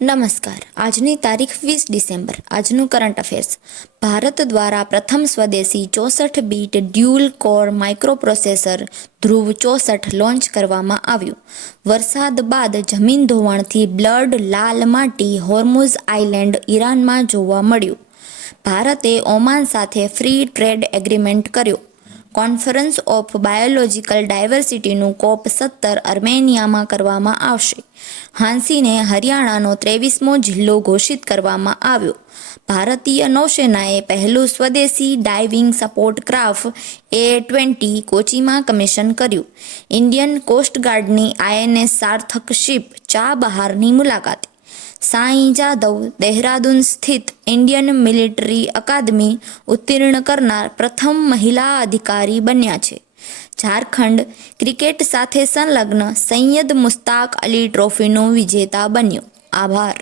નમસ્કાર. આજની તારીખ 20 ડિસેમ્બર. આજનું કરંટ અફેર્સ. ભારત દ્વારા પ્રથમ સ્વદેશી 64 બીટ ડ્યુઅલ કોર માઇક્રોપ્રોસેસર ધ્રુવ 64 લોન્ચ કરવામાં આવ્યું. વરસાદ બાદ જમીન ધોવાણથી બ્લડ લાલ માટી હોર્મુઝ આઇલેન્ડ ઈરાનમાં જોવા મળ્યું. ભારતે ઓમાન સાથે ફ્રી ટ્રેડ એગ્રીમેન્ટ કર્યો. કોન્ફરન્સ ઓફ બાયોલોજિકલ ડાયવર્સિટીનું COP17 અર્મેનિયામાં કરવામાં આવશે. હાંસીને હરિયાણાનો 23મો જિલ્લો ઘોષિત કરવામાં આવ્યો. ભારતીય નૌસેનાએ પહેલું સ્વદેશી ડાઇવિંગ સપોર્ટ ક્રાફ્ટ A-20 કોચીમાં કમિશન કર્યું. ઇન્ડિયન કોસ્ટગાર્ડની INS સાર્થક શિપ ચાબહારની મુલાકાતે. સાંઈ જાદવ દહેરાદૂન સ્થિત ઇન્ડિયન મિલિટરી અકાદમી ઉત્તીર્ણ કરનાર પ્રથમ મહિલા અધિકારી બન્યા છે. ઝારખંડ ક્રિકેટ સાથે સંલગ્ન સૈયદ મુશ્તાક અલી ટ્રોફીનો વિજેતા બન્યો. આભાર.